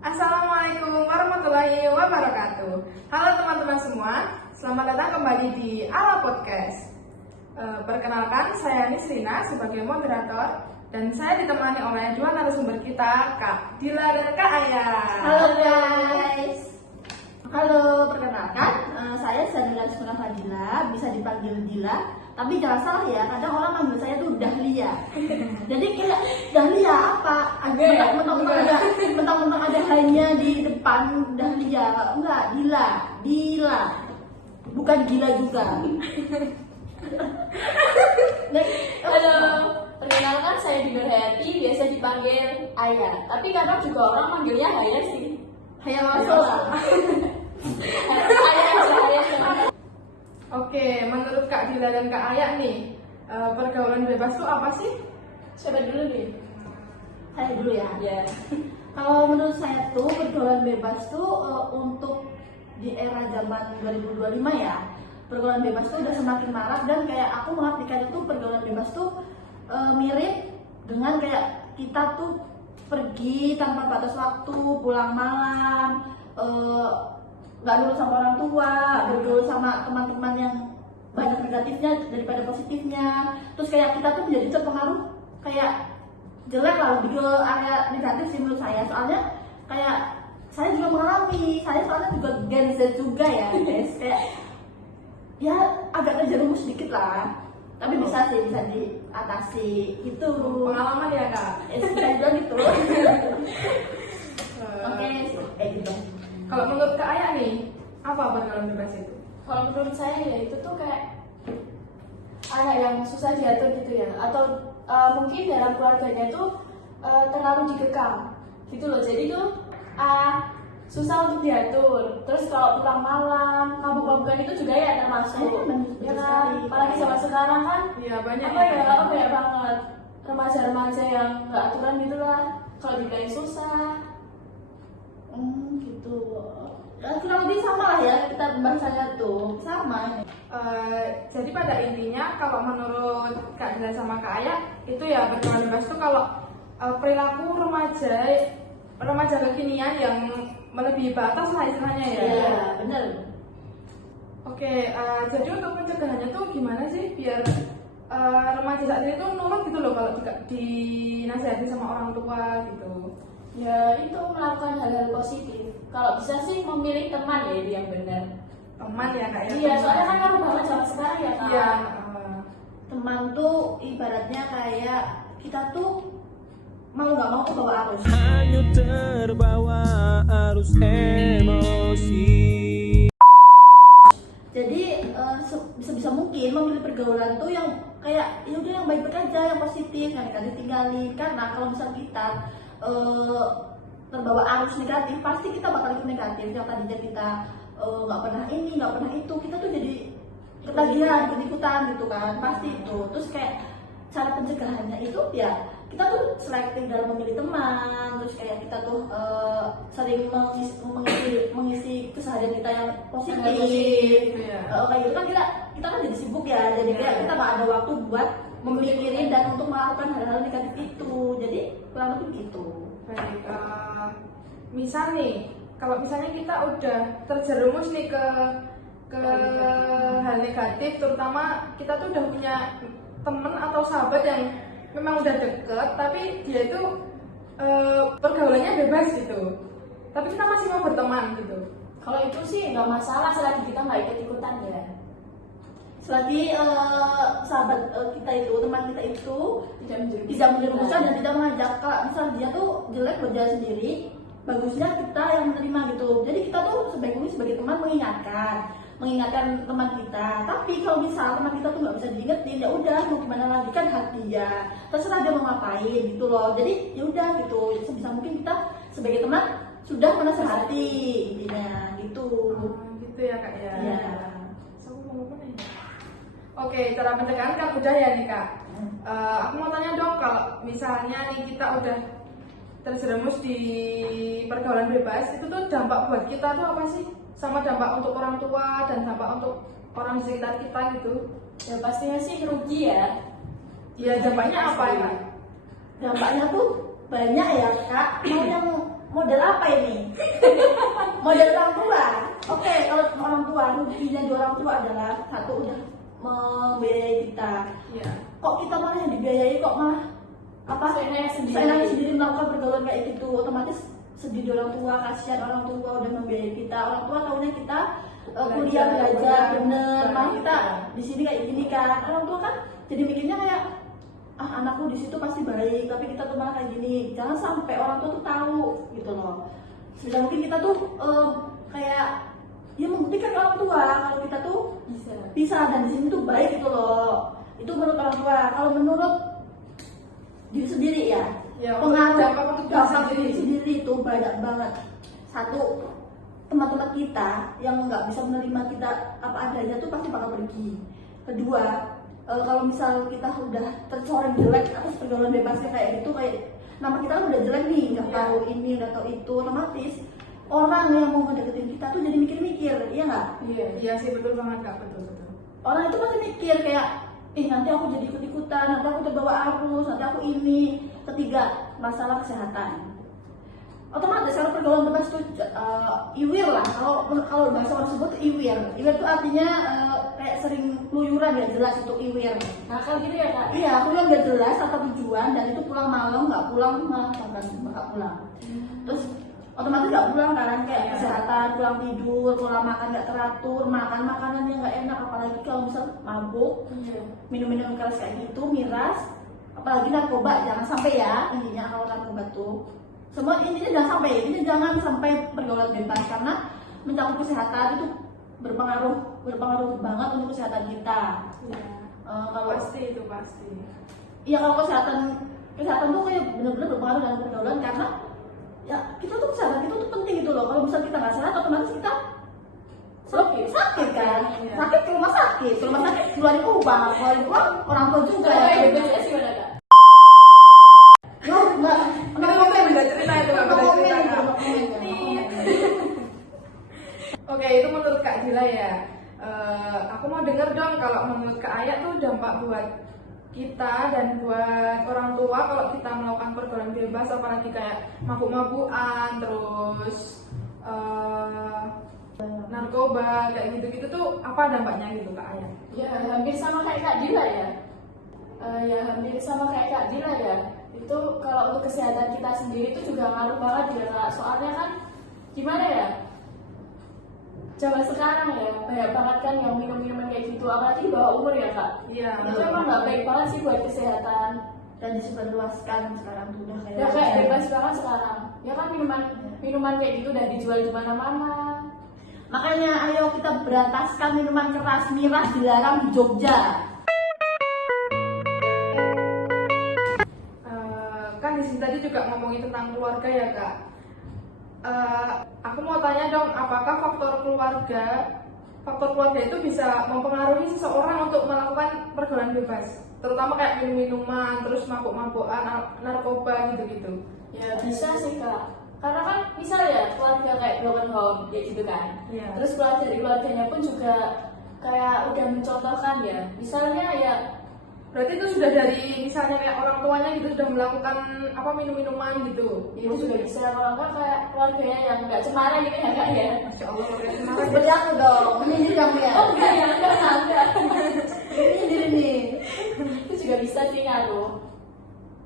Assalamualaikum warahmatullahi wabarakatuh. Halo teman-teman semua, selamat datang kembali di Ala Podcast. Perkenalkan, saya Nisrina sebagai moderator dan saya ditemani oleh dua narasumber kita, Kak Dila dan Kak Aya. Halo guys. Halo, perkenalkan, saya Zanila Rizkuna Fadila, bisa dipanggil Dila. Tapi jangan salah ya, kadang orang manggil saya tuh Dahlia. Jadi kayak Dahlia apa? Mentang-mentang ada hanya di depan Dahlia. Enggak, Dila. Bukan gila juga. Halo, perkenalkan saya Dina Hayati, biasa dipanggil Ayah. Tapi kadang juga orang manggilnya Hayah sih. Hayal masalah. Ayah aja. Oke, menurut Kak Dila dan Kak Aya nih, pergaulan bebas itu apa sih? Siapa dulu nih? Saya dulu ya. Ya. Kalau menurut saya tuh pergaulan bebas tuh untuk di era zaman 2025 ya, pergaulan bebas tuh udah semakin marak dan kayak aku mengartikan itu pergaulan bebas tuh mirip dengan kayak kita tuh pergi tanpa batas waktu, pulang malam, nggak nurut sama orang tua, bergaul sama teman-teman yang banyak negatifnya daripada positifnya. Terus kayak kita tuh menjadi terpengaruh kayak jelek lah, lebih ke area negatif sih menurut saya. Soalnya kayak saya juga mengalami, saya soalnya juga Gen Z juga ya guys. Kayak ya agak terjerumus sedikit lah, tapi bisa diatasi gitu. Pengalaman ya Kak? Bisa bilang gitu. Oke, gitu. Kalau menurut Kak Aya nih, apa pergaulan bebas itu? Kalau menurut saya ya itu tuh kayak anak yang susah diatur gitu ya, atau mungkin dalam keluarganya tuh terlalu dikekang gitu loh. Jadi tuh susah untuk diatur. Terus kalau pulang malam, mabuk-mabukan itu juga ya termasuk. Ya kan? Apalagi zaman sekarang kan Iya banyak. banyak banget remaja-remaja yang nggak aturan gitu lah. Kalau dibilangin susah. Gitu. Kurang lebih sama lah ya kita bahasanya tuh sama. Jadi pada intinya kalau menurut Kak Dila sama Kak Aya itu ya pergaulan bebas itu kalau perilaku remaja kekinian yang melebihi batas lah istilahnya ya. Iya, benar. Oke, jadi untuk pencegahannya tuh gimana sih biar remaja saat ini tuh nurut gitu loh kalau dinasihati sama orang tua gitu. Ya itu melakukan hal-hal positif. Kalau bisa sih memilih teman ya itu yang benar. Teman ya Kak ya. Iya, soalnya kan kamu banget zaman sekarang ya Kak. Iya. Teman tuh ibaratnya kayak kita tuh mau nggak mau tuh bawa arus. Hanya terbawa arus emosi. Jadi sebisa mungkin memilih pergaulan tuh yang kayak ya udah yang baik-baik aja, yang positif, yang negatif tinggalin. Karena kalau misal kita terbawa arus negatif, pasti kita bakal ikut negatif. Yang tadinya kita nggak pernah ini, nggak pernah itu, kita tuh jadi ketagihan, ikut-ikutan gitu kan, pasti itu. Terus kayak cara pencegahannya itu ya kita tuh selektif dalam memilih teman. Terus kayak kita tuh sering mengisi keseharian kita yang positif. Kayak gitu kan kita kan jadi sibuk ya, jadi kayak kita nggak ada waktu buat memikirin dan untuk melakukan hal-hal negatif itu. Jadi kurang lebih gitu. Baik, misal nih, kalau misalnya kita udah terjerumus nih ke hal negatif, terutama kita tuh udah punya temen atau sahabat yang memang udah deket, tapi dia itu pergaulannya bebas gitu, tapi kita masih mau berteman gitu. Kalau itu sih nggak masalah selagi kita nggak ikut-ikutan ya. Selagi sahabat kita itu, teman kita itu Tidak menjerumuskan dan tidak mengajak. Kalau misal dia tuh jelek buat dia sendiri, bagusnya kita yang menerima gitu. Jadi kita tuh sebaiknya sebagai teman mengingatkan teman kita. Tapi kalau misal teman kita tuh nggak bisa diingetin, ya udah mau gimana lagi, kan hak dia, terserah dia mau ngapain gitu loh. Jadi ya udah gitu, sebisa mungkin kita sebagai teman sudah menasehati intinya gitu. Gitu ya Kak ya. Iya. Oke, cara pencegahan kan udah ya nih Kak. Aku mau tanya dong, kalau misalnya nih kita udah terjerumus di pergaulan bebas, itu tuh dampak buat kita tuh apa sih? Sama dampak untuk orang tua dan dampak untuk orang di sekitar kita gitu. Ya pastinya sih rugi ya. Ya dampaknya apa ya Kak? Dampaknya tuh banyak ya Kak. Mau yang model apa ini? Model orang tua. Oke, kalau orang tua, ruginya di orang tua adalah satu udah membiayai kita. Iya. Kok kita malah yang dibiayai, kok malah apa? Seenaknya Seenaknya sendiri melakukan pergaulan kayak gitu, otomatis sedih di orang tua, kasihan orang tua udah membiayai kita. Orang tua tahunya kita kuliah belajar bener, malah kita di sini kayak gini kan. Orang tua kan jadi mikirnya kayak anakku di situ pasti baik, tapi kita tuh malah kayak gini. Jangan sampai orang tua tuh tahu gitu loh. Sebisa mungkin kita tuh kayak ya membuktikan orang tua kalau kita tuh bisa dan di sini tuh baik gitu loh. Itu menurut orang tua. Kalau menurut diri sendiri ya, pengaruh dampak untuk diri dampak sendiri. diri sendiri itu banyak banget. Satu, teman-teman kita yang nggak bisa menerima kita apa adanya tuh pasti bakal pergi. Kedua, kalau misal kita udah tercoreng jelek atas pergaulan bebasnya kayak gitu, kayak nama kita kan udah jelek nih, nggak tahu ini, nggak tahu itu, otomatis orang yang mau ngedeketin kita tuh jadi mikir-mikir, iya nggak? Iya sih, betul banget Kak, betul. Orang itu pasti mikir kayak, nanti aku jadi ikut-ikutan, nanti aku terbawa arus, nanti aku ini. Ketiga, masalah kesehatan. Otomatis kalau pergaulan bebas tuh iwir lah. Kalau bahasa orang sebut iwir. Iwir itu artinya kayak sering keluyuran, ya jelas itu iwir. nakal gitu ya Kak? Iya, aku bilang gak jelas atau tujuan, dan itu pulang malam, nggak pulang malah nggak pulang. Terus otomatis nggak pulang kan, kayak kesehatan, pulang tidur, pola makan nggak teratur, makan makanan yang nggak enak, apalagi kalau misal mabuk, minum-minum keras kayak gitu, miras, apalagi narkoba, jangan sampai ya. Intinya kalau narkoba tuh semua intinya jangan sampai pergaulan bebas, karena mencakup kesehatan itu berpengaruh banget untuk kesehatan kita. Kalau Pasti itu pasti. iya, kalau kesehatan tuh kayak benar-benar berpengaruh dalam pergaulan, karena ya kita tuh kesehatan itu tuh penting gitu loh. Kalau misal kita nggak sehat, otomatis kita sakit kan. Iya. Sakit ke rumah sakit keluarin uang orang tua juga. Coba BPJS gimana Kak? Nggak komen, Udah cerita itu Kak, udah cerita Kak. Oke, itu menurut Kak Dila ya. Aku mau denger dong kalau menurut Kak Aya tuh dampak buat kita dan buat orang tua kalau kita melakukan pergaulan bebas, apalagi kayak mabuk-mabukan, terus narkoba kayak gitu-gitu tuh apa dampaknya gitu Kak Aya? Ya hampir sama kayak Kak Dila ya. Ya hampir sama kayak Kak Dila ya. Itu kalau untuk kesehatan kita sendiri itu juga ngaruh banget ya Kak. Soalnya kan gimana ya? Zaman sekarang ya banyak banget kan yang minum-minuman kayak gitu, apalagi di bawah umur ya Kak. Iya. Itu emang nggak baik banget sih buat kesehatan. dan disebarluaskan sekarang tuh udah Ya kayak bebas banget sekarang. Ya kan minuman kayak gitu udah dijual di mana-mana. Makanya ayo kita berantaskan minuman keras, miras dilarang di Jogja. Kan di sini tadi juga ngomongin tentang keluarga ya Kak. Aku mau tanya dong, apakah faktor keluarga itu bisa mempengaruhi seseorang untuk melakukan pergaulan bebas, terutama kayak minum-minuman, terus mabuk-mabukan, narkoba gitu-gitu? Ya bisa sih Kak. Karena kan misal ya keluarga kayak broken home kayak gitu kan. Iya. Terus keluarganya pun juga kayak udah mencontohkan ya. Misalnya ya Berarti itu sudah dari misalnya kayak orang tuanya gitu sudah melakukan apa minum-minuman gitu. itu juga bisa. Kalau enggak kayak keluarganya yang nggak cemara gitu ya Kak ya. Masya Allah, luar biasa. Seperti aku dong, menyindir kamu ya. Oh enggak ya, enggak. Menyindir nih. Itu juga bisa sih ngaruh.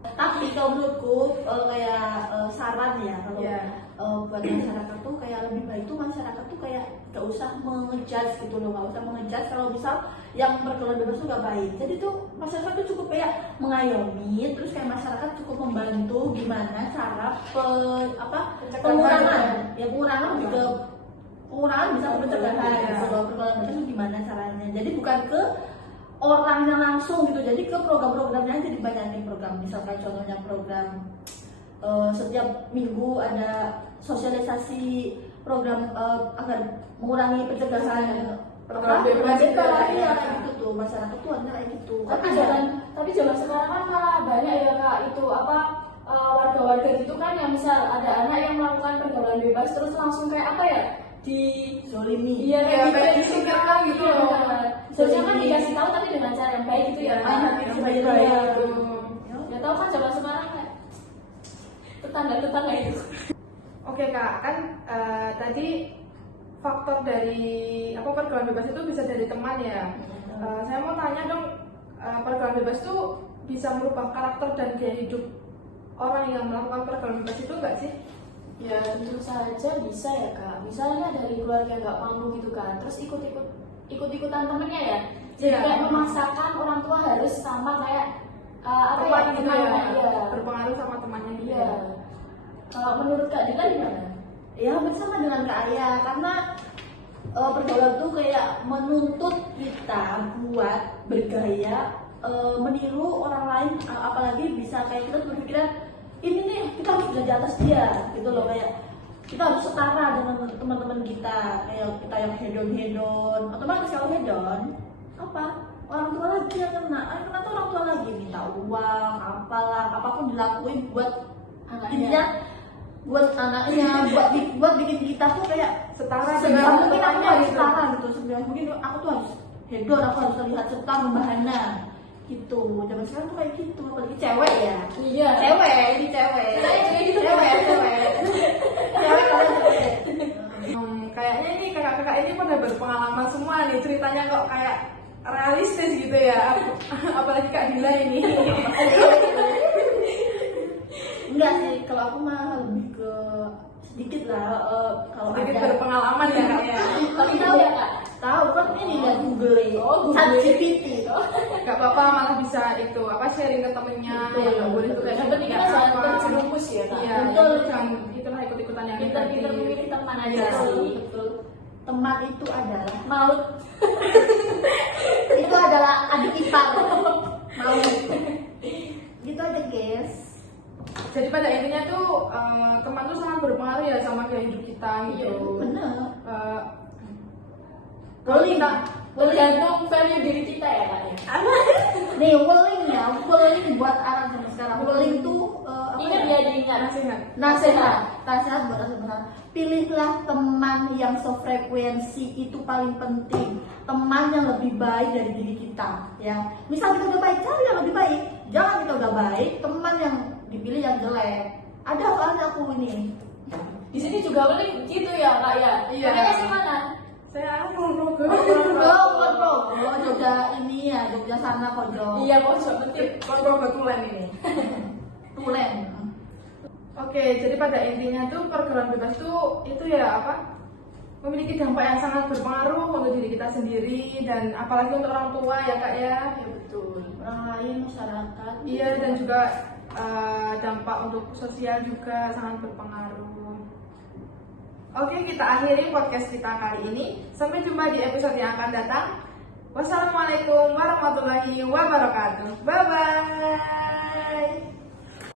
Tapi kalau menurutku kayak saran ya, kalau Iya. buat masyarakat tuh kayak lebih baik tuh masyarakat tuh kayak gak usah mengejudge gitu loh, gak usah mengejudge kalau misal yang pergaulan bebas tuh gak baik. Jadi tuh masyarakat tuh cukup kayak mengayomi, terus kayak masyarakat cukup membantu gimana cara pengurangan, ya pengurangan juga pengurangan bisa pencegahan gitu loh, pergaulan bebas tuh gimana caranya. Jadi bukan ke orangnya langsung gitu, jadi ke program-programnya aja dibanyakin program. Misalkan contohnya program setiap minggu ada sosialisasi program agar mengurangi pencegahan Pergaulan bebas gitu ya. iya kayak gitu tuh, masyarakat tuh ada kayak gitu. Tapi zaman sekarang kan malah banyak ya Kak itu warga-warga gitu kan yang misal ada anak yang melakukan pergaulan bebas terus langsung kayak apa ya di zolimi. iya Ya, kayak kayak disingkirkan gitu loh. Seharusnya kan dikasih tahu tapi dengan cara yang baik gitu ya Kak. Yang baik-baik gitu. Ya tahu kan zaman sekarang kayak tetangga itu. Oke kak, kan tadi faktor dari pergaulan bebas itu bisa dari teman ya. Saya mau tanya dong, pergaulan bebas itu bisa merubah karakter dan gaya hidup orang yang melakukan pergaulan bebas itu enggak sih? Ya tentu saja bisa ya kak. Misalnya dari keluarga nggak mampu gitu kan, terus ikut-ikutan temennya ya. Jadi Iya. kayak memaksakan orang tua harus sama kayak Teman gitu ya, Iya. berpengaruh sama temannya gitu. Iya. Kalau menurut kak Dita gimana? Ya hampir sama dengan Kak Arya, karena pergaulan tuh kayak menuntut kita buat bergaya, meniru orang lain, apalagi bisa kayak kita tuh berpikiran ini nih kita harus udah di atas dia gitu loh, kayak kita harus setara dengan teman-teman kita, kayak kita yang hedon, otomatis kalau hedon apa orang tua lagi yang kena tuh orang tua lagi minta uang apalah apapun dilakuin buat intinya buat anaknya, buat bikin kita tuh kayak Setara sebisa mungkin aku temannya harus gitu. setara gitu, sebisa mungkin aku tuh harus hedon, aku harus terlihat serta membahana gitu. Zaman sekarang tuh kayak gitu, apalagi cewek ya. Iya. Cewek, ini cewek. Saya juga gitu. Cewek. Cewek kalian cewek. Kayaknya ini kakak-kakak ini pada berpengalaman semua nih, ceritanya kok kayak realistis gitu ya. Apalagi Kak Dila ini. Enggak sih, kalau aku mah lebih ke sedikit lah, kalau Sedikit ada berpengalaman ya Kak ya. Tapi tahu ya kak? tahu kan ini lihat Google, Oh, Google. ChatGPT. Gak apa-apa, malah bisa itu sharing ke temennya. Betul, Ya nggak boleh tuh kayak Yang gitu, penting kita nggak jangan apa. terjerumus ya kak. Iya, Betul. itu jangan itulah ikut-ikutan yang Pintar-pintar negatif. memilih teman aja Iya. sih. Betul. Teman itu adalah Maut. itu adalah adik ipar. Mau. Gitu aja guys. Jadi pada intinya tuh teman tuh sangat berpengaruh ya sama gaya hidup kita Iya, gitu. bener. Eh, Kalau Bullying. kita Tergantung value diri kita ya kak ya. Nih, bullying buat anak zaman sekarang. Bullying tuh apa Ingat ya? ya diingat. nasihat. Nasihat buat anak sekarang. Pilihlah teman yang sefrekuensi, itu paling penting. Teman yang lebih baik dari diri kita, ya. Misal kita udah baik, cari yang lebih baik. Jangan kita udah baik, teman yang dipilih yang jelek. Ada soalnya aku ini. Di sini juga boleh gitu ya kak ya. Iya. Kakaknya sih mana? Saya mau Bro, Jogja ini ya, Jogja sana pojok. Iya pojok betul. kontrol batulan ini. Tulen. Oke, jadi pada intinya tuh pergaulan bebas tuh itu ya memiliki dampak yang sangat berpengaruh untuk diri kita sendiri dan apalagi untuk orang tua ya kak ya. Iya betul. Orang lain, masyarakat. Iya, dan juga dampak untuk sosial juga sangat berpengaruh. Oke, kita akhiri podcast kita kali ini. Sampai jumpa di episode yang akan datang. Wassalamualaikum warahmatullahi wabarakatuh. Bye bye.